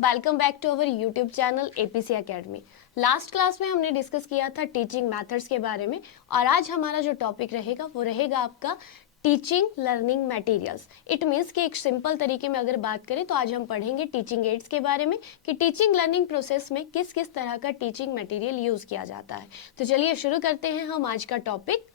Welcome back to our YouTube channel APC academy. Last class में हमने discuss किया था टीचिंग मेथड्स के बारे में और आज हमारा जो टॉपिक रहेगा वो रहेगा आपका teaching learning materials. It means कि एक सिंपल तरीके में अगर बात करें तो आज हम पढ़ेंगे टीचिंग एड्स के बारे में कि टीचिंग लर्निंग प्रोसेस में किस किस तरह का टीचिंग मटेरियल यूज़ किया जाता है। तो चलिए शुरू करते हैं हम आज का टॉपिक।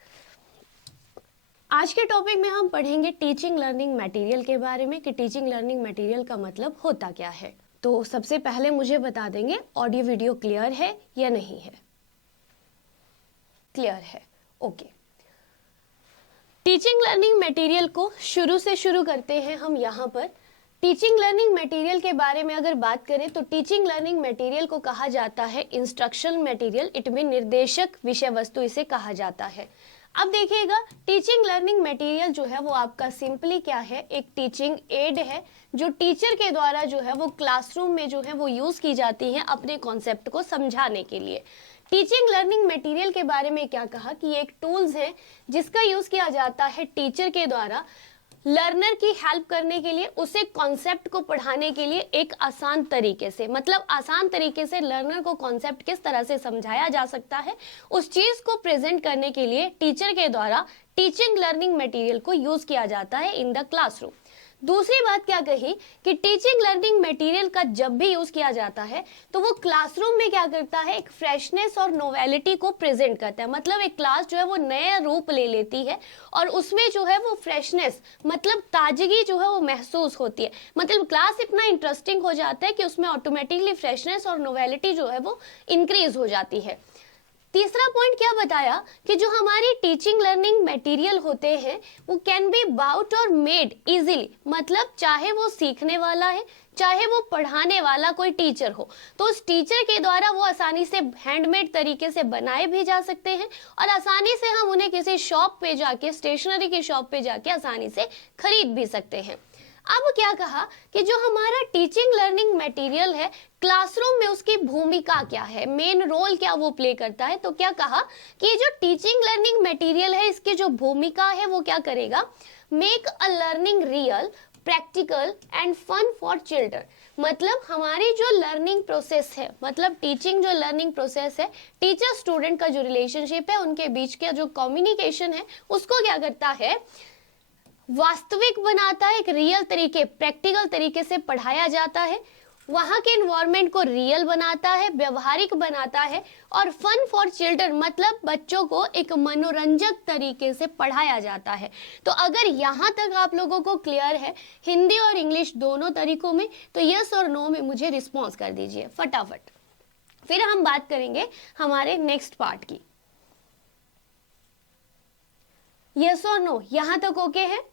आज के टॉपिक में हम पढ़ेंगे टीचिंग लर्निंग मटेरियल के बारे में कि टीचिंग लर्निंग मटेरियल का मतलब होता क्या है। तो सबसे पहले मुझे बता देंगे ऑडियो वीडियो क्लियर है या नहीं है। क्लियर है, ओके। टीचिंग लर्निंग मटेरियल को शुरू से शुरू करते हैं हम यहाँ पर। टीचिंग लर्निंग मटेरियल के बारे में अगर बात करें तो टीचिंग लर्निंग मटेरियल को कहा जाता है इंस्ट्रक्शनल मटेरियल। इट मीन निर्देशक विषय वस्तु इसे कहा जाता है। अब देखिएगा, टीचिंग लर्निंग मटेरियल जो है वो आपका सिंपली क्या है, एक टीचिंग एड है जो टीचर के द्वारा जो है वो क्लासरूम में जो है वो यूज की जाती है अपने कॉन्सेप्ट को समझाने के लिए। टीचिंग लर्निंग मटेरियल के बारे में क्या कहा कि ये एक टूल्स है जिसका यूज किया जाता है टीचर के द्वारा लर्नर की हेल्प करने के लिए, उसे कॉन्सेप्ट को पढ़ाने के लिए एक आसान तरीके से, मतलब आसान तरीके से लर्नर को कॉन्सेप्ट किस तरह से समझाया जा सकता है उस चीज को प्रेजेंट करने के लिए टीचर के द्वारा टीचिंग लर्निंग मटेरियल को यूज किया जाता है इन द क्लासरूम। दूसरी बात क्या कही कि टीचिंग लर्निंग मटेरियल का जब भी यूज किया जाता है तो वो क्लासरूम में क्या करता है, एक फ्रेशनेस और नोवेलिटी को प्रेजेंट करता है। मतलब एक क्लास जो है वो नया रूप ले लेती है और उसमें जो है वो फ्रेशनेस मतलब ताजगी जो है वो महसूस होती है। मतलब क्लास इतना इंटरेस्टिंग हो जाता है कि उसमें ऑटोमेटिकली फ्रेशनेस और नोवेलिटी जो है वो इंक्रीज हो जाती है। तीसरा पॉइंट क्या बताया कि जो हमारी टीचिंग लर्निंग मटेरियल होते हैं वो कैन बी बाउट और मेड इजीली, मतलब चाहे वो सीखने वाला है चाहे वो पढ़ाने वाला कोई टीचर हो तो उस टीचर के द्वारा वो आसानी से हैंडमेड तरीके से बनाए भी जा सकते हैं और आसानी से हम उन्हें किसी शॉप पे जाके, स्टेशनरी की शॉप पे जाके आसानी से खरीद भी सकते हैं। अब क्या कहा कि जो हमारा टीचिंग लर्निंग मटेरियल है क्लासरूम में उसकी भूमिका क्या है, मेन रोल क्या वो प्ले करता है। तो क्या कहा कि जो टीचिंग लर्निंग मटेरियल है इसकी जो भूमिका है वो क्या करेगा, make a learning real, practical and fun for children. मतलब हमारी जो लर्निंग प्रोसेस है, मतलब टीचिंग जो लर्निंग प्रोसेस है, टीचर स्टूडेंट का जो रिलेशनशिप है, उनके बीच का जो कम्युनिकेशन है उसको क्या करता है, वास्तविक बनाता है। एक रियल तरीके, प्रैक्टिकल तरीके से पढ़ाया जाता है, वहां के एनवायरनमेंट को रियल बनाता है, व्यवहारिक बनाता है और फन फॉर चिल्ड्रन मतलब बच्चों को एक मनोरंजक तरीके से पढ़ाया जाता है। तो अगर यहाँ तक आप लोगों को क्लियर है हिंदी और इंग्लिश दोनों तरीकों में तो यस और नो में मुझे रिस्पॉन्स कर दीजिए फटाफट। फिर हम बात करेंगे हमारे नेक्स्ट पार्ट की। यस और नो यहाँ तक ओके है,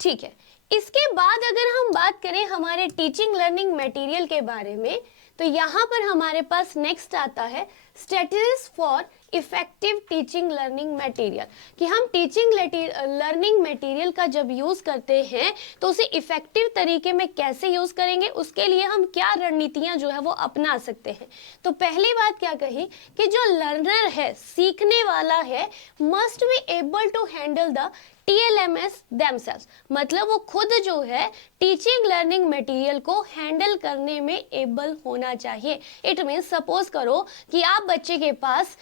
ठीक है। इसके बाद अगर हम बात करें हमारे टीचिंग लर्निंग मटेरियल के बारे में तो यहाँ पर हमारे पास नेक्स्ट आता है strategies for effective teaching learning material, कि हम टीचिंग लर्निंग मटेरियल का जब यूज करते हैं तो उसे इफेक्टिव तरीके में कैसे यूज करेंगे, उसके लिए हम क्या रणनीतियां जो है वो अपना सकते हैं। तो पहली बात क्या कही कि जो लर्नर है, सीखने वाला है, must be able to handle the TLMS themselves, मतलब वो खुद जो है टीचिंग लर्निंग मटेरियल को हैंडल करने में एबल होना चाहिए। इट मीन्स सपोज करो कि आप बच्चे के पास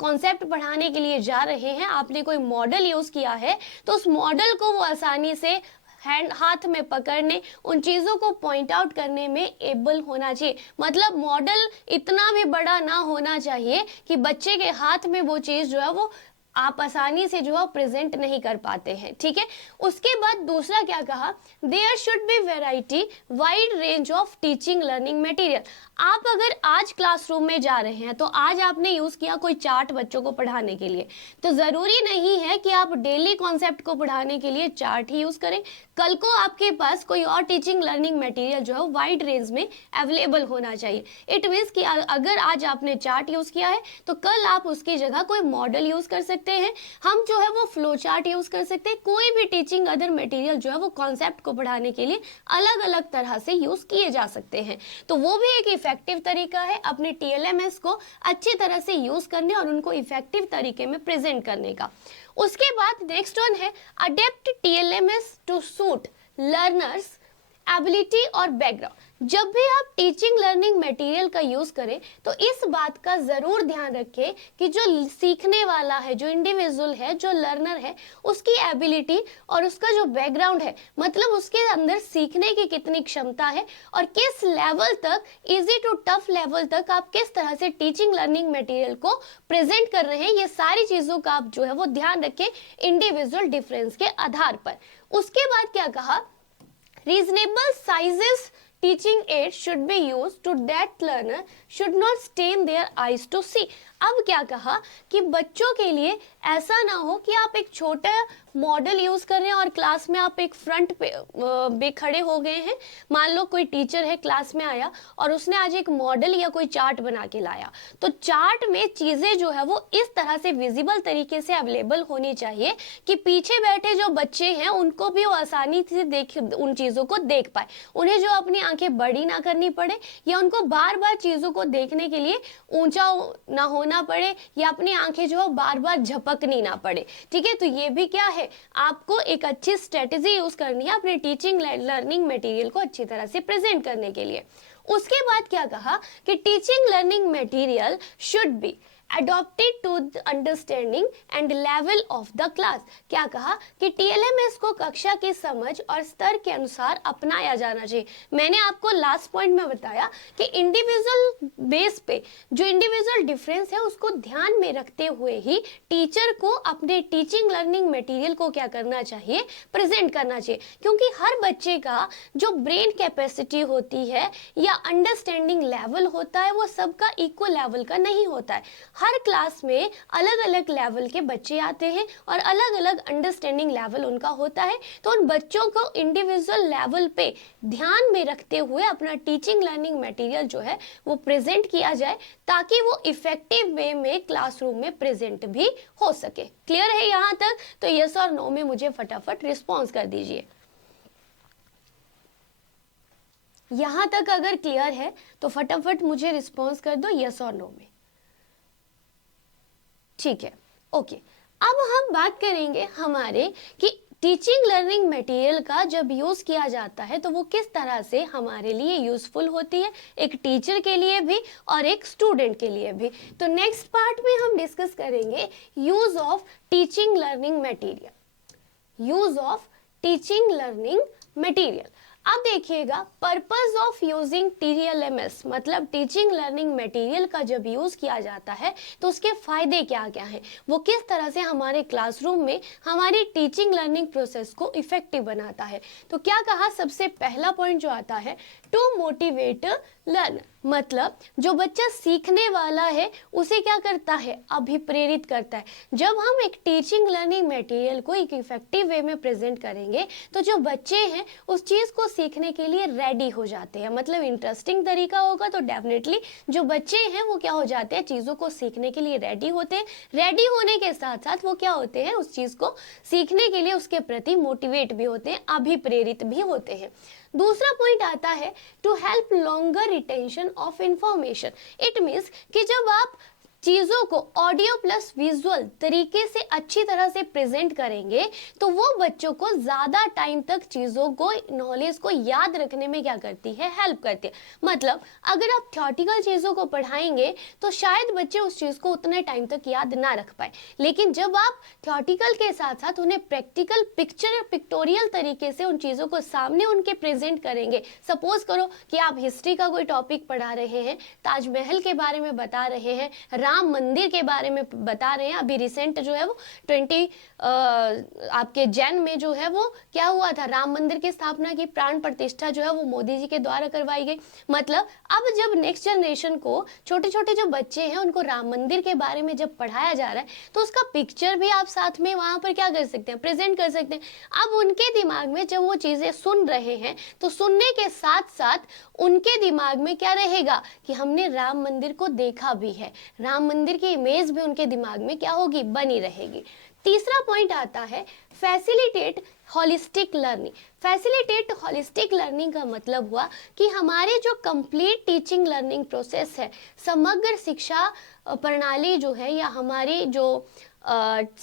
कॉन्सेप्ट पढ़ाने के लिए जा रहे हैं, आपने कोई मॉडल यूज किया है तो उस मॉडल को वो आसानी से हाथ में पकड़ने, उन चीज़ों को पॉइंट आउट करने में एबल होना चाहिए। मतलब मॉडल इतना भी बड़ा ना होना चाहिए कि बच्चे के हाथ में वो चीज़ जो है वो आप आसानी से जो है प्रेजेंट नहीं कर पाते हैं, ठीक है। उसके बाद दूसरा क्या कहा, there should be variety, wide range of teaching learning material. आप अगर आज क्लासरूम में जा रहे हैं तो आज आपने यूज किया कोई चार्ट बच्चों को पढ़ाने के लिए, तो जरूरी नहीं है कि आप डेली कॉन्सेप्ट को पढ़ाने के लिए चार्ट ही यूज करें। कल को आपके पास कोई और टीचिंग लर्निंग मटेरियल जो है वाइड रेंज में अवेलेबल होना चाहिए। इट मीन्स कि अगर आज आपने चार्ट यूज किया है तो कल आप उसकी जगह कोई मॉडल यूज कर सकते हैं, हम जो है वो फ्लो चार्ट यूज कर सकते हैं। कोई भी टीचिंग अदर मटेरियल जो है वो कॉन्सेप्ट को पढ़ाने के लिए अलग अलग तरह से यूज किए जा सकते हैं। तो वो भी एक इफेक्टिव तरीका है अपने TLMS को अच्छी तरह से यूज करने और उनको इफेक्टिव तरीके में प्रेजेंट करने का। उसके बाद नेक्स्ट वन है adapt TLMS to suit learners ability और बैकग्राउंड। जब भी आप टीचिंग लर्निंग मटेरियल का यूज करें तो इस बात का जरूर ध्यान रखें कि जो सीखने वाला है, जो इंडिविजुअल है, जो लर्नर है, उसकी एबिलिटी और उसका जो बैकग्राउंड है, मतलब उसके अंदर सीखने की कितनी क्षमता है और किस लेवल तक, इजी टू टफ लेवल तक आप किस तरह से टीचिंग लर्निंग मटेरियल को प्रेजेंट कर रहे हैं, ये सारी चीजों का आप जो है वो ध्यान रखें इंडिविजुअल डिफरेंस के आधार पर। उसके बाद क्या कहा, reasonable sizes teaching aid should be used to that learner should not strain their eyes to see। अब क्या कहा कि बच्चों के लिए ऐसा ना हो कि आप एक छोटा मॉडल यूज कर रहे हैं और क्लास में आप एक फ्रंट पे खड़े हो गए हैं। मान लो कोई टीचर है, क्लास में आया और उसने आज एक मॉडल या कोई चार्ट बना के लाया, तो चार्ट में चीजें जो है वो इस तरह से विजिबल तरीके से अवेलेबल होनी चाहिए कि पीछे बैठे जो बच्चे हैं उनको भी वो आसानी से उन चीजों को देख पाए, उन्हें जो अपनी आंखें बड़ी ना करनी पड़े या उनको बार बार चीजों को देखने के लिए ऊंचा ना होना पड़े या अपनी आंखें जो है बार बार झपकनी ना पड़े। ठीक है, तो ये भी क्या है, आपको एक अच्छी स्ट्रेटेजी यूज करनी है अपने टीचिंग लर्निंग मटेरियल को अच्छी तरह से प्रेजेंट करने के लिए। उसके बाद क्या कहा कि teaching learning material should be adopted to the understanding and level of the class। क्या कहा कि TLMS को कक्षा की समझ और स्तर के अनुसार अपनाया जाना चाहिए। मैंने आपको लास्ट पॉइंट में बताया कि इंडिविजुअल बेस पे जो इंडिविजुअल डिफरेंस है उसको ध्यान में रखते हुए ही टीचर को अपने टीचिंग लर्निंग मटेरियल को क्या करना चाहिए, प्रेजेंट करना चाहिए, क्योंकि हर बच्चे का जो ब्रेन कैपेसिटी होती है या अंडरस्टैंडिंग लेवल होता है वो सबका इक्वल लेवल का नहीं होता है। हर क्लास में अलग अलग लेवल के बच्चे आते हैं और अलग अलग अंडरस्टैंडिंग लेवल उनका होता है, तो उन बच्चों को इंडिविजुअल लेवल पे ध्यान में रखते हुए अपना टीचिंग लर्निंग मटेरियल जो है वो प्रेजेंट किया जाए ताकि वो इफेक्टिव वे में क्लासरूम में प्रेजेंट भी हो सके। क्लियर है यहाँ तक? तो यस और नो में मुझे फटाफट रिस्पॉन्स कर दीजिए। यहां तक अगर क्लियर है तो फटाफट मुझे रिस्पॉन्स कर दो यस और नो में। ठीक है, ओके। अब हम बात करेंगे हमारे कि टीचिंग लर्निंग मटेरियल का जब यूज किया जाता है तो वो किस तरह से हमारे लिए यूजफुल होती है, एक टीचर के लिए भी और एक स्टूडेंट के लिए भी। तो नेक्स्ट पार्ट में हम डिस्कस करेंगे use of teaching learning material. Use of teaching learning material. अब देखिएगा, पर्पस ऑफ यूजिंग TLMS मतलब टीचिंग लर्निंग मटेरियल का जब यूज किया जाता है तो उसके फायदे क्या क्या हैं, वो किस तरह से हमारे क्लासरूम में हमारी टीचिंग लर्निंग प्रोसेस को इफेक्टिव बनाता है। तो क्या कहा, सबसे पहला पॉइंट जो आता है, टू मोटिवेट लर्न, मतलब जो बच्चा सीखने वाला है उसे क्या करता है, अभिप्रेरित करता है। जब हम एक टीचिंग लर्निंग मटेरियल को एक इफेक्टिव वे में प्रेजेंट करेंगे तो जो बच्चे हैं उस चीज को सीखने के लिए रेडी हो जाते हैं, मतलब इंटरेस्टिंग तरीका होगा तो डेफिनेटली जो बच्चे हैं वो क्या हो जाते हैं, चीजों को सीखने के लिए रेडी होते हैं। रेडी होने के साथ साथ वो क्या होते हैं, उस चीज को सीखने के लिए उसके प्रति मोटिवेट भी होते हैं, अभिप्रेरित भी होते हैं। दूसरा पॉइंट आता है to help longer retention of information. It means कि जब आप चीजों को ऑडियो प्लस विजुअल तरीके से अच्छी तरह से प्रेजेंट करेंगे तो वो बच्चों को ज्यादा टाइम तक चीजों को, नॉलेज को याद रखने में क्या करती है, हेल्प करती है। मतलब अगर आप थ्योरेटिकल चीजों को पढ़ाएंगे तो शायद बच्चे उस चीज को उतने टाइम तक याद ना रख पाए, लेकिन जब आप थ्योरेटिकल के साथ साथ उन्हें प्रैक्टिकल पिक्टोरियल तरीके से उन चीजों को सामने उनके प्रेजेंट करेंगे। सपोज करो कि आप हिस्ट्री का कोई टॉपिक पढ़ा रहे हैं, ताजमहल के बारे में बता रहे हैं, राम मंदिर के बारे में बता रहे हैं, अभी रिसेंट जो है वो 20 आपके जैन में जो है वो क्या हुआ था, राम मंदिर की स्थापना की प्राण प्रतिष्ठा जो है वो मोदी जी के द्वारा करवाई गई। मतलब अब जब नेक्स्ट जनरेशन को, छोटे छोटे जो बच्चे हैं उनको राम मंदिर के बारे में जब पढ़ाया जा रहा है तो उसका पिक्चर भी आप साथ में वहां पर क्या कर सकते हैं, प्रेजेंट कर सकते हैं। अब उनके दिमाग में जब वो चीजें सुन रहे हैं तो सुनने के साथ साथ उनके दिमाग में क्या रहेगा कि हमने राम मंदिर को देखा भी है, राम मंदिर की इमेज भी उनके दिमाग में क्या होगी, बनी रहेगी। तीसरा पॉइंट आता है facilitate holistic learning. Facilitate holistic learning का मतलब हुआ कि हमारे जो कंप्लीट टीचिंग लर्निंग प्रोसेस है, समग्र शिक्षा प्रणाली जो है या हमारी जो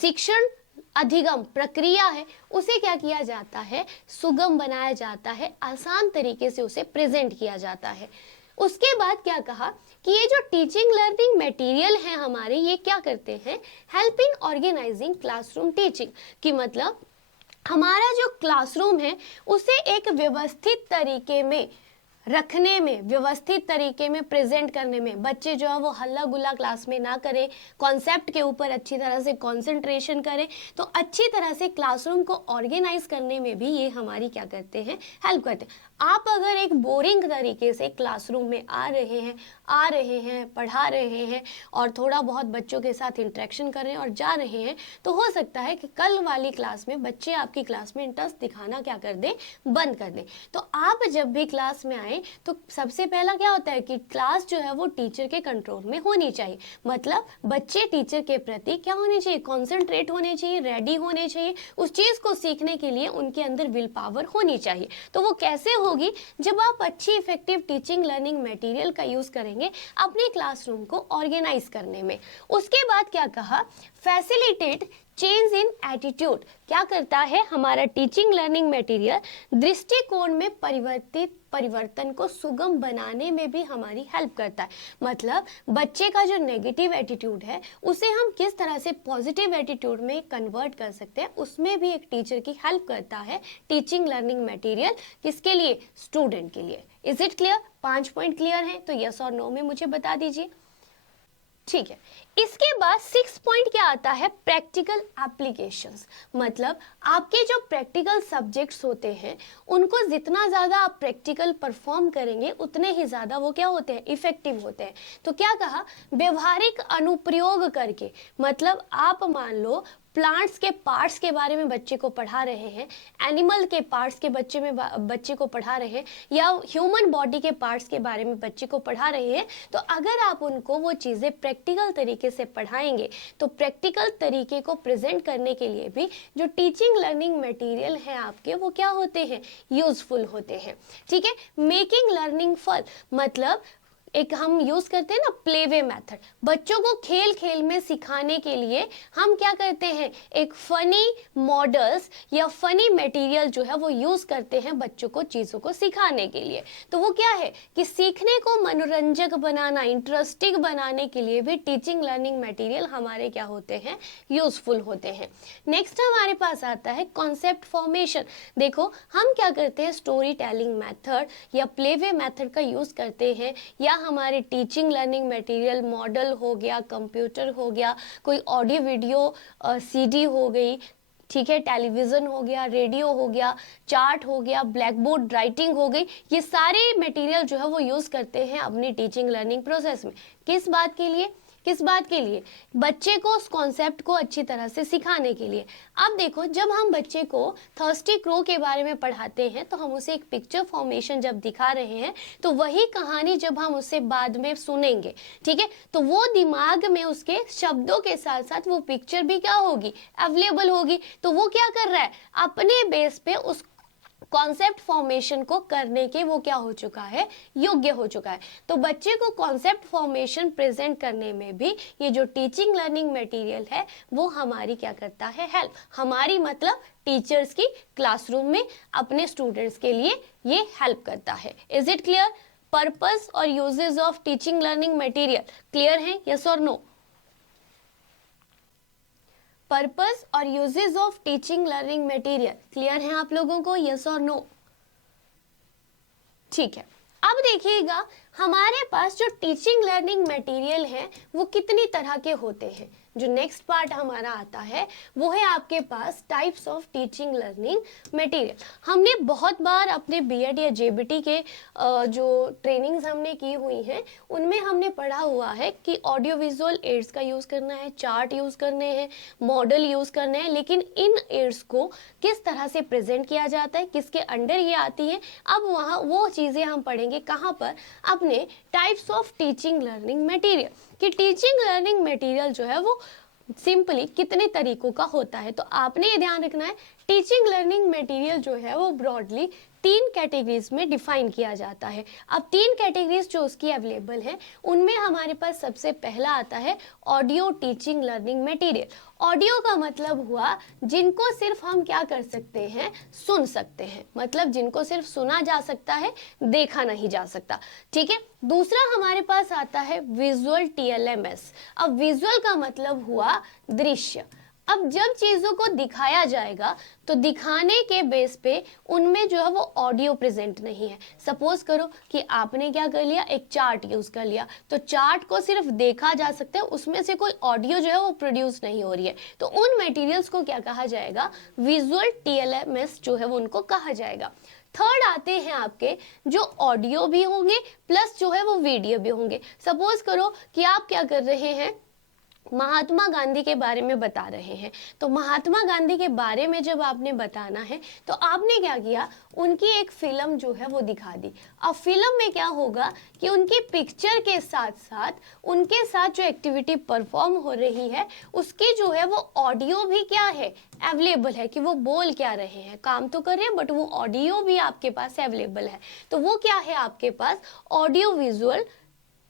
शिक्षण अधिगम प्रक्रिया है उसे क्या किया जाता है, सुगम बनाया जाता है, आसान तरीके से उसे प्रेजेंट किया जाता है। उसके बाद क्या कहा कि ये जो टीचिंग लर्निंग मटेरियल है हमारे, ये क्या करते हैं, help in organising classroom teaching, कि मतलब हमारा जो क्लासरूम है उसे एक व्यवस्थित तरीके में रखने में, व्यवस्थित तरीके में प्रेजेंट करने में, बच्चे जो है वो हल्ला गुल्ला क्लास में ना करें, कॉन्सेप्ट के ऊपर अच्छी तरह से कंसंट्रेशन करें, तो अच्छी तरह से क्लासरूम को ऑर्गेनाइज करने में भी ये हमारी क्या करते हैं, हेल्प करते हैं। आप अगर एक बोरिंग तरीके से क्लासरूम में आ रहे हैं, पढ़ा रहे हैं और थोड़ा बहुत बच्चों के साथ इंटरेक्शन कर रहे हैं और जा रहे हैं, तो हो सकता है कि कल वाली क्लास में बच्चे आपकी क्लास में इंटरेस्ट दिखाना क्या कर दें, बंद कर दें। तो आप जब भी क्लास में आए तो सबसे पहला क्या होता है कि क्लास जो है वो टीचर के कंट्रोल में होनी चाहिए, मतलब बच्चे टीचर के प्रति क्या होने चाहिए, कॉन्सेंट्रेट होने चाहिए, रेडी होने चाहिए, उस चीज़ को सीखने के लिए उनके अंदर विल पावर होनी चाहिए। तो वो कैसे होगी, जब आप अच्छी इफेक्टिव टीचिंग लर्निंग मटेरियल का यूज करेंगे अपने क्लासरूम को ऑर्गेनाइज करने में। उसके बाद क्या कहा, फैसिलिटेट चेंज इन एटीट्यूड, क्या करता है हमारा टीचिंग लर्निंग मटेरियल दृष्टिकोण में परिवर्तन को सुगम बनाने में भी हमारी हेल्प करता है। मतलब बच्चे का जो नेगेटिव एटीट्यूड है उसे हम किस तरह से पॉजिटिव एटीट्यूड में कन्वर्ट कर सकते हैं, उसमें भी एक टीचर की हेल्प करता है टीचिंग लर्निंग मटेरियल। किसके लिए, स्टूडेंट के लिए। Is it clear, 5 point clear है तो यस और नो में मुझे बता दीजिए। ठीक है, इसके बाद 6 पॉइंट क्या आता है, प्रैक्टिकल एप्लीकेशंस। मतलब आपके जो प्रैक्टिकल सब्जेक्ट्स होते हैं उनको जितना ज़्यादा आप प्रैक्टिकल परफॉर्म करेंगे उतने ही ज़्यादा वो क्या होते हैं, इफेक्टिव होते हैं। तो क्या कहा, व्यवहारिक अनुप्रयोग करके, मतलब आप मान लो प्लांट्स के पार्ट्स के बारे में बच्चे को पढ़ा रहे हैं, एनिमल के पार्ट्स के बच्चे को पढ़ा रहे हैं, या ह्यूमन बॉडी के पार्ट्स के बारे में बच्चे को पढ़ा रहे हैं, तो अगर आप उनको वो चीज़ें प्रैक्टिकल तरीके से पढ़ाएंगे तो प्रैक्टिकल तरीके को प्रेजेंट करने के लिए भी जो टीचिंग लर्निंग मटेरियल है आपके वो क्या होते हैं, यूजफुल होते हैं। ठीक है, मेकिंग लर्निंग फन, मतलब एक हम यूज करते हैं ना प्लेवे मेथड, बच्चों को खेल खेल में सिखाने के लिए हम क्या करते हैं, एक फनी मॉडल्स या फनी मटेरियल जो है वो यूज करते हैं बच्चों को चीजों को सिखाने के लिए। तो वो क्या है कि सीखने को मनोरंजक बनाना, इंटरेस्टिंग बनाने के लिए भी टीचिंग लर्निंग मटेरियल हमारे क्या होते हैं, यूजफुल होते हैं। नेक्स्ट हमारे पास आता है कॉन्सेप्ट फॉर्मेशन। देखो हम क्या करते हैं, स्टोरी टेलिंग मेथड या प्लेवे मेथड का यूज करते हैं, या हमारे टीचिंग लर्निंग मटेरियल मॉडल हो गया, कंप्यूटर हो गया, कोई ऑडियो वीडियो सीडी हो गई, ठीक है, टेलीविज़न हो गया, रेडियो हो गया, चार्ट हो गया, ब्लैक बोर्ड राइटिंग हो गई, ये सारे मटेरियल जो है वो यूज़ करते हैं अपनी टीचिंग लर्निंग प्रोसेस में। किस बात के लिए, किस बात के लिए, बच्चे को उस कॉन्सेप्ट को अच्छी तरह से सिखाने के लिए। अब देखो जब हम बच्चे को थर्स्टी क्रो के बारे में पढ़ाते हैं तो हम उसे एक पिक्चर फॉर्मेशन जब दिखा रहे हैं तो वही कहानी जब हम उससे बाद में सुनेंगे, ठीक है, तो वो दिमाग में उसके शब्दों के साथ साथ वो पिक्चर भी क्या होगी, अवेलेबल होगी। तो वो क्या कर रहा है, अपने बेस पे उस कॉन्सेप्ट फॉर्मेशन को करने के वो क्या हो चुका है, योग्य हो चुका है। तो बच्चे को कॉन्सेप्ट फॉर्मेशन प्रेजेंट करने में भी ये जो टीचिंग लर्निंग मटेरियल है वो हमारी क्या करता है, हेल्प। हमारी मतलब टीचर्स की क्लासरूम में अपने स्टूडेंट्स के लिए ये हेल्प करता है। इज इट क्लियर, पर्पस और uses of teaching learning material clear है, यस और नो। पर्पस और uses of teaching learning material clear है आप लोगों को, यस और नो। ठीक है, अब देखिएगा हमारे पास जो टीचिंग लर्निंग मटेरियल है वो कितनी तरह के होते हैं। जो नेक्स्ट पार्ट हमारा आता है वो है आपके पास types of teaching learning material. हमने बहुत बार अपने बीएड या जेबीटी के जो ट्रेनिंग्स हमने की हुई हैं उनमें हमने पढ़ा हुआ है कि ऑडियो विजुअल एड्स का यूज़ करना है, चार्ट यूज़ करने हैं, मॉडल यूज़ करने हैं, लेकिन इन एड्स को किस तरह से प्रेजेंट किया जाता है, किसके अंडर ये आती है, अब वहाँ वो चीज़ें हम पढ़ेंगे कहाँ पर, अपने types of teaching learning material. कि टीचिंग लर्निंग मटेरियल जो है वो सिंपली कितने तरीकों का होता है। तो आपने ये ध्यान रखना है टीचिंग लर्निंग मटेरियल जो है वो ब्रॉडली 3 कैटेगरीज में डिफाइन किया जाता है। अब 3 कैटेगरीज जो उसकी अवेलेबल है उनमें हमारे पास सबसे पहला आता है audio teaching learning material. Audio का मतलब हुआ जिनको सिर्फ हम क्या कर सकते हैं, सुन सकते हैं, मतलब जिनको सिर्फ सुना जा सकता है, देखा नहीं जा सकता। ठीक है, दूसरा हमारे पास आता है विजुअल TLMS। अब विजुअल का मतलब हुआ दृश्य। अब जब चीजों को दिखाया जाएगा तो दिखाने के बेस पे उनमें जो है वो ऑडियो प्रेजेंट नहीं है। सपोज करो कि आपने क्या कर लिया, एक चार्ट यूज कर लिया, तो चार्ट को सिर्फ देखा जा सकता है, उसमें से कोई ऑडियो जो है वो प्रोड्यूस नहीं हो रही है, तो उन मटेरियल्स को क्या कहा जाएगा, विजुअल TLMS जो है वो उनको कहा जाएगा। थर्ड आते हैं आपके जो ऑडियो भी होंगे प्लस जो है वो वीडियो भी होंगे। सपोज करो कि आप क्या कर रहे हैं, महात्मा गांधी के बारे में बता रहे हैं, तो महात्मा गांधी के बारे में जब आपने बताना है तो आपने क्या किया, उनकी एक फिल्म जो है वो दिखा दी। अब फिल्म में क्या होगा कि उनकी पिक्चर के साथ साथ उनके साथ जो एक्टिविटी परफॉर्म हो रही है उसकी जो है वो ऑडियो भी क्या है, अवेलेबल है, कि वो बोल क्या रहे हैं, काम तो कर रहे हैं बट वो ऑडियो भी आपके पास अवेलेबल है। तो वो क्या है आपके पास, ऑडियो विजुअल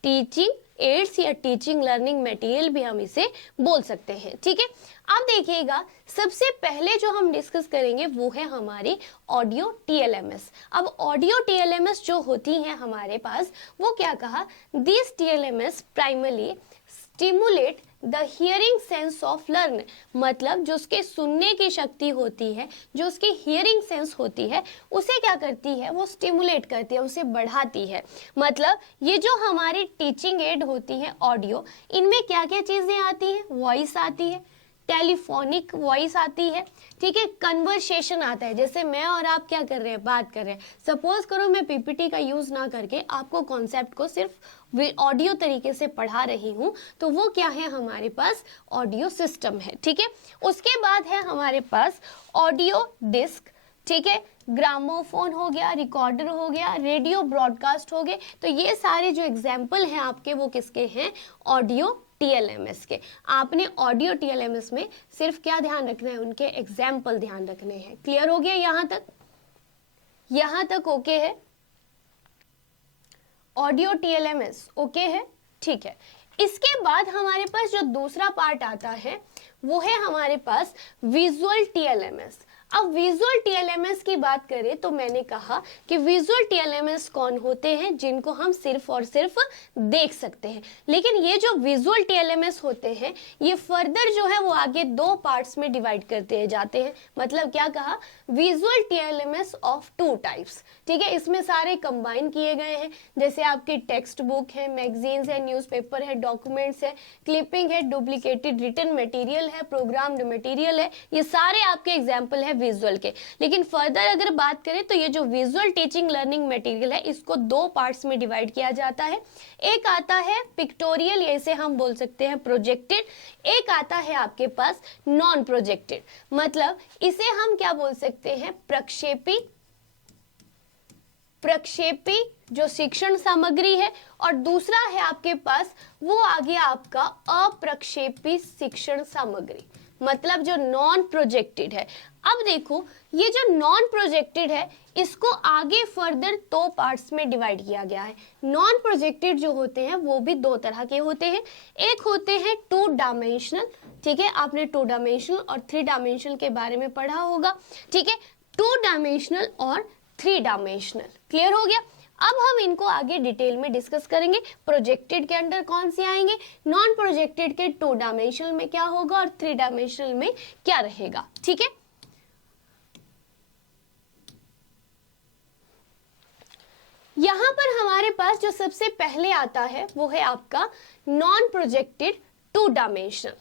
टीचिंग एड्स या टीचिंग लर्निंग मटेरियल भी हम इसे बोल सकते हैं। ठीक है, अब देखिएगा सबसे पहले जो हम डिस्कस करेंगे वो है हमारी ऑडियो TLMS। अब ऑडियो TLMS जो होती हैं हमारे पास, वो क्या कहा, this TLMS primarily stimulate the hearing sense of learn, मतलब जो उसके सुनने की शक्ति होती है, जो उसकी हियरिंग सेंस होती है, उसे क्या करती है, वो स्टिमुलेट करती है, उसे बढ़ाती है। मतलब ये जो हमारी टीचिंग एड होती है ऑडियो, इनमें क्या क्या चीजें आती हैं, वॉइस आती है, टेलीफोनिक वॉइस आती है, ठीक है, कन्वर्सेशन आता है, जैसे मैं और आप क्या कर रहे हैं, बात कर रहे हैं। सपोज करो मैं PPT का यूज ना करके आपको कॉन्सेप्ट को सिर्फ ऑडियो तरीके से पढ़ा रही हूँ, तो वो क्या है हमारे पास, ऑडियो सिस्टम है। ठीक है, उसके बाद है हमारे पास ऑडियो डिस्क, ठीक है, ग्रामोफोन हो गया, रिकॉर्डर हो गया, रेडियो ब्रॉडकास्ट हो गए। तो ये सारे जो एग्जाम्पल हैं आपके वो किसके हैं, ऑडियो TLMS के। आपने ऑडियो TLMS में सिर्फ क्या ध्यान रखना है, उनके एग्जाम्पल ध्यान रखने हैं। क्लियर हो गया यहां तक, यहां तक ओके है, ऑडियो TLMS ओके है, ठीक है। इसके बाद हमारे पास जो दूसरा पार्ट आता है वो है हमारे पास विजुअल TLMS। अब विजुअल TLMS की बात करें तो मैंने कहा कि विजुअल TLMS कौन होते हैं, जिनको हम सिर्फ और सिर्फ देख सकते हैं। लेकिन ये जो विजुअल TLMS होते हैं ये फर्दर जो है वो आगे 2 पार्ट्स में डिवाइड करते जाते हैं। मतलब क्या कहा, विजुअल TLMS ऑफ 2 टाइप्स, ठीक है, इसमें सारे कंबाइन किए गए हैं। जैसे आपकी टेक्स्ट बुक है, मैगजीन्स है, न्यूज़पेपर है, डॉक्यूमेंट्स है, क्लिपिंग है, डुप्लीकेटेड रिटन मटेरियल है, प्रोग्राम्ड मटेरियल है, ये सारे आपके एग्जाम्पल है विजुअल के। लेकिन फर्दर अगर बात करें तो ये जो विजुअल टीचिंग लर्निंग मटेरियल है इसको 2 पार्ट्स में डिवाइड किया जाता है। एक आता है पिक्टोरियल, इसे हम बोल सकते हैं प्रोजेक्टेड, एक आता है आपके पास नॉन प्रोजेक्टेड, मतलब इसे हम क्या बोल सकते हैं, प्रक्षेपी जो शिक्षण सामग्री है, और दूसरा है आपके पास वो आ गया आपका अप्रक्षेपी शिक्षण सामग्री, मतलब जो नॉन प्रोजेक्टेड है। अब देखो ये जो नॉन प्रोजेक्टेड है इसको आगे फर्दर 2 पार्ट्स में डिवाइड किया गया है। नॉन प्रोजेक्टेड जो होते हैं वो भी 2 तरह के होते हैं। एक होते हैं 2 डायमेंशनल, ठीक है, आपने 2 डायमेंशनल और 3 डायमेंशनल के बारे में पढ़ा होगा, ठीक है, 2 डायमेंशनल और 3 डायमेंशनल। क्लियर हो गया। अब हम इनको आगे डिटेल में डिस्कस करेंगे। प्रोजेक्टेड के अंडर कौन से आएंगे, नॉन प्रोजेक्टेड के 2 डायमेंशनल में क्या होगा और 3 डायमेंशनल में क्या रहेगा, ठीक है। यहां पर हमारे पास जो सबसे पहले आता है वो है आपका नॉन प्रोजेक्टेड 2 डायमेंशनल,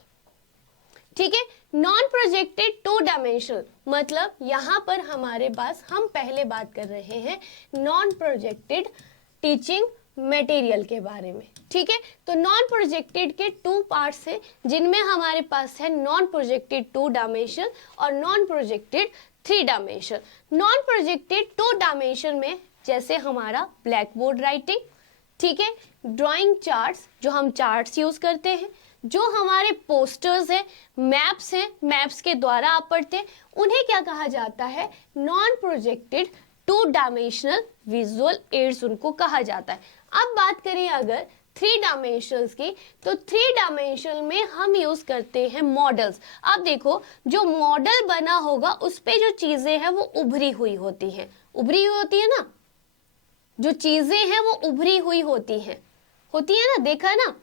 ठीक है। नॉन प्रोजेक्टेड 2 डायमेंशनल मतलब यहां पर हमारे पास हम पहले बात कर रहे हैं नॉन प्रोजेक्टेड टीचिंग मटेरियल के बारे में, ठीक है। तो नॉन प्रोजेक्टेड के 2 पार्ट्स हैं जिनमें हमारे पास है नॉन प्रोजेक्टेड 2 डायमेंशनल और non projected 3 dimensional. Non projected 2 dimension में जैसे हमारा ब्लैक बोर्ड राइटिंग, ठीक है, ड्राइंग चार्ट्स, जो हम चार्ट्स यूज करते हैं, जो हमारे पोस्टर्स है, मैप्स हैं, मैप्स के द्वारा आप पढ़ते हैं, उन्हें क्या कहा जाता है? Non projected 2 dimensional visual aids उनको कहा जाता है। अब बात करें अगर 3 डायमेंशनल्स की, तो 3 डायमेंशनल में हम यूज करते हैं मॉडल्स। अब देखो, जो मॉडल बना होगा उस पे जो चीजें हैं वो उभरी हुई होती हैं, उभरी हुई होती है ना, जो चीजें हैं वो उभरी हुई होती हैं ना, देखा ना।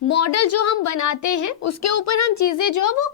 मॉडल जो हम बनाते हैं उसके ऊपर हम चीजें जो है वो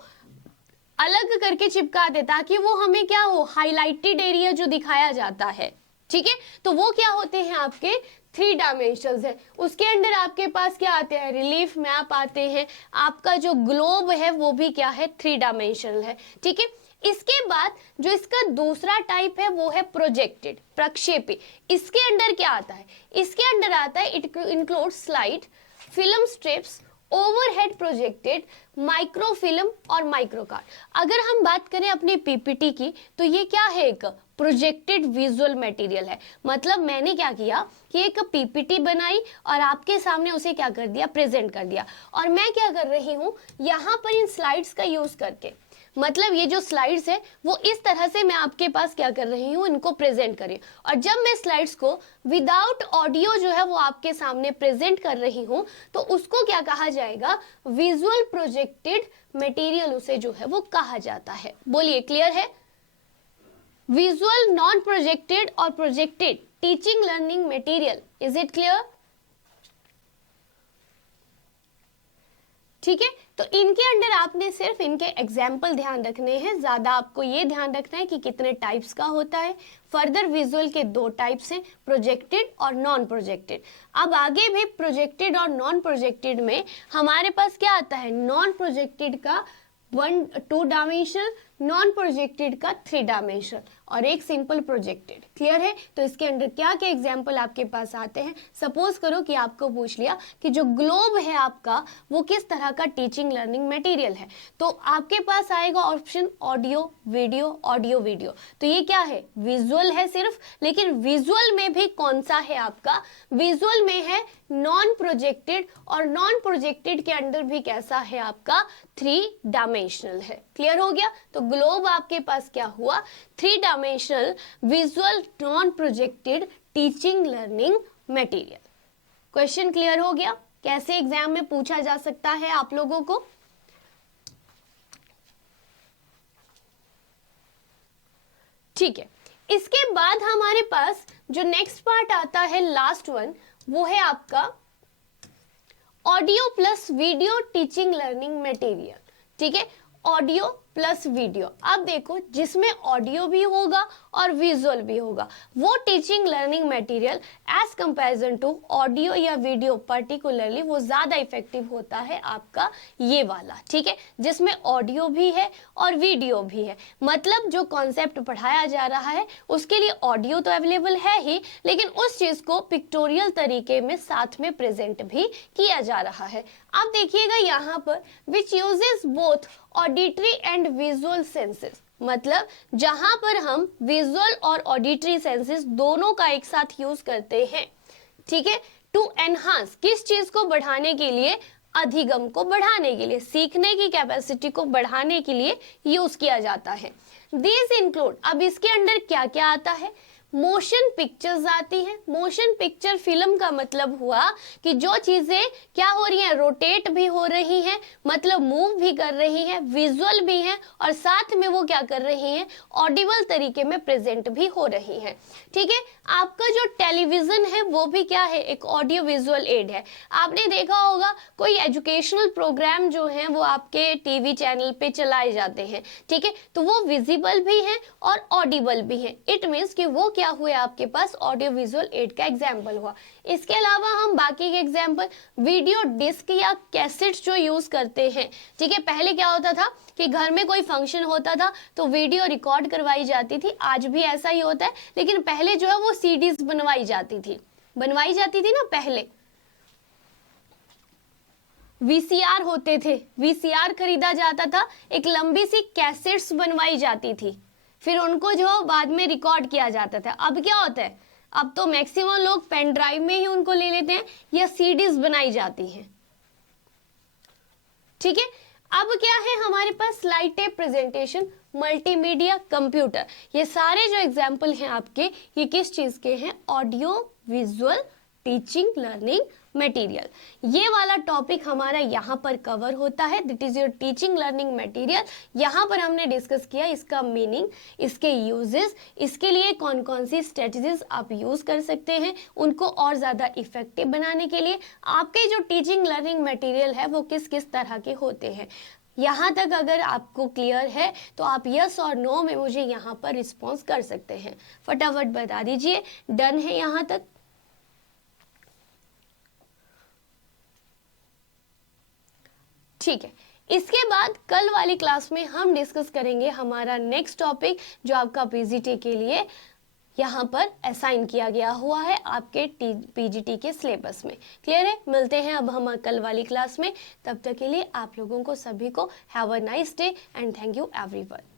अलग करके चिपका दे, ताकि वो हमें क्या हो, हाईलाइटेड एरिया जो दिखाया जाता है, ठीक है। तो वो क्या होते हैं? आपके 3 डायमेंशंस है। उसके अंदर आपके पास क्या आते हैं? रिलीफ मैप आते हैं। आपका जो ग्लोब है वो भी क्या है? 3 डायमेंशनल है, ठीक है। इसके बाद जो इसका दूसरा टाइप है वो है प्रोजेक्टेड, प्रक्षेपी। इसके अंदर क्या आता है? इसके अंदर आता है, it include slide, film strips, overhead projected, microfilm और माइक्रोकार्ड। अगर हम बात करें अपनी पीपीटी की, तो ये क्या है? एक प्रोजेक्टेड विजुअल मटेरियल है। मतलब मैंने क्या किया कि एक पीपीटी बनाई और आपके सामने उसे क्या कर दिया? प्रेजेंट कर दिया। और मैं क्या कर रही हूं यहाँ पर इन स्लाइड्स का यूज करके, मतलब ये जो स्लाइड्स है वो इस तरह से मैं आपके पास क्या कर रही हूँ, इनको प्रेजेंट करें। और जब मैं स्लाइड्स को विदाउट ऑडियो जो है वो आपके सामने प्रेजेंट कर रही हूँ, तो उसको क्या कहा जाएगा? विजुअल प्रोजेक्टेड मटेरियल उसे जो है वो कहा जाता है। बोलिए, क्लियर है? विजुअल, नॉन प्रोजेक्टेड और projected teaching learning material, is it clear? ठीक है। तो इनके अंदर आपने सिर्फ इनके एग्जाम्पल ध्यान रखने हैं, ज्यादा आपको ये ध्यान रखना है कि कितने टाइप्स का होता है। फर्दर विजुअल के 2 टाइप्स हैं, प्रोजेक्टेड और नॉन प्रोजेक्टेड। अब आगे भी प्रोजेक्टेड और नॉन प्रोजेक्टेड में हमारे पास क्या आता है? नॉन प्रोजेक्टेड का 2 डायमेंशनल, नॉन प्रोजेक्टेड का 3 डायमेंशनल और एक सिंपल प्रोजेक्टेड। क्लियर है? तो इसके अंदर क्या क्या एग्जाम्पल आपके पास आते हैं? सपोज करो कि आपको पूछ लिया कि जो ग्लोब है आपका वो किस तरह का टीचिंग लर्निंग मटेरियल है, तो आपके पास आएगा option audio video, audio video. तो ये क्या है? विजुअल है सिर्फ, लेकिन विजुअल में भी कौन सा है आपका? विजुअल में है नॉन प्रोजेक्टेड, और नॉन प्रोजेक्टेड के अंदर भी कैसा है आपका? 3 डायमेंशनल है। क्लियर हो गया? तो ग्लोब आपके पास क्या हुआ? 3 dimensional visual non projected teaching learning material. Question clear हो गया? कैसे एग्जाम में पूछा जा सकता है आप लोगों को? ठीक है। इसके बाद हमारे पास जो नेक्स्ट पार्ट आता है, लास्ट वन, वो है आपका audio plus video teaching learning material. ठीक है, ऑडियो प्लस वीडियो। अब देखो, जिसमें ऑडियो भी होगा और विजुअल भी होगा, वो teaching learning material as comparison to audio या वीडियो पर्टिकुलरली वो ज्यादा इफेक्टिव होता है आपका ये वाला। ठीक है, जिसमें ऑडियो भी है और वीडियो भी है। मतलब जो कॉन्सेप्ट पढ़ाया जा रहा है उसके लिए ऑडियो तो अवेलेबल है ही, लेकिन उस चीज को पिक्टोरियल तरीके में साथ में प्रेजेंट भी किया जा रहा है। अब देखिएगा यहाँ पर which uses both auditory and visual senses, मतलब जहां पर हम विजुअल और ऑडिटरी सेंसेस दोनों का एक साथ यूज करते हैं। ठीक है, टू एनहांस, किस चीज को बढ़ाने के लिए? अधिगम को बढ़ाने के लिए, सीखने की कैपेसिटी को बढ़ाने के लिए यूज किया जाता है। दिस इंक्लूड, अब इसके अंदर क्या क्या आता है? मोशन पिक्चर्स आती है। मोशन पिक्चर फिल्म का मतलब हुआ कि जो चीजें क्या हो रही हैं, रोटेट भी हो रही हैं, मतलब मूव भी कर रही हैं, विजुअल भी हैं, और साथ में वो क्या कर रही हैं, ऑडिबल तरीके में प्रेजेंट भी हो रही हैं। ठीक है, आपका जो टेलीविजन है वो भी क्या है? एक ऑडियो विजुअल एड है। आपने देखा होगा कोई एजुकेशनल प्रोग्राम जो है वो आपके टीवी चैनल पे चलाए जाते हैं। ठीक है, तो वो विजिबल भी है और ऑडिबल भी है। इट मीन्स कि वो क्या हुए आपके पास? ऑडियो विजुअल एड का एग्जाम्पल हुआ। इसके अलावा हम बाकी के एग्जाम्पल, वीडियो डिस्क या कैसेट्स जो यूज करते हैं। ठीक है, पहले क्या होता था कि घर में कोई फंक्शन होता था तो वीडियो रिकॉर्ड करवाई जाती थी, आज भी ऐसा ही होता है, लेकिन पहले जो है वो सीडीज बनवाई जाती थी ना पहले। वीसीआर होते थे, वीसीआर खरीदा जाता था, एक लंबी सी कैसेट्स बनवाई जाती थी, फिर उनको जो बाद में रिकॉर्ड किया जाता था। अब क्या होता है? अब तो मैक्सिमम लोग पेन ड्राइव में ही उनको ले लेते हैं या सीडीज बनाई जाती हैं। ठीक है, अब क्या है हमारे पास, slide tape presentation, multimedia, computer. ये सारे जो एग्जाम्पल हैं आपके, ये किस चीज के हैं, audio visual teaching learning material. ये वाला टॉपिक हमारा यहाँ पर कवर होता है, that is your teaching learning material. यहाँ पर हमने डिस्कस किया इसका मीनिंग, इसके यूजेस, इसके लिए कौन कौन सी स्ट्रेटजीज आप यूज कर सकते हैं उनको और ज़्यादा इफेक्टिव बनाने के लिए। आपके जो टीचिंग लर्निंग मटेरियल है वो किस किस तरह के होते हैं। यहाँ तक अगर आपको क्लियर है तो आप यस और नो में मुझे यहाँ पर रिस्पॉन्स कर सकते हैं, फटाफट बता दीजिए। डन है यहाँ तक? ठीक है, इसके बाद कल वाली क्लास में हम डिस्कस करेंगे हमारा नेक्स्ट टॉपिक जो आपका पीजीटी के लिए यहाँ पर असाइन किया गया हुआ है आपके पीजीटी के सिलेबस में। क्लियर है? मिलते हैं अब हम कल वाली क्लास में। तब तक के लिए आप लोगों को सभी को have a nice day and thank you everyone.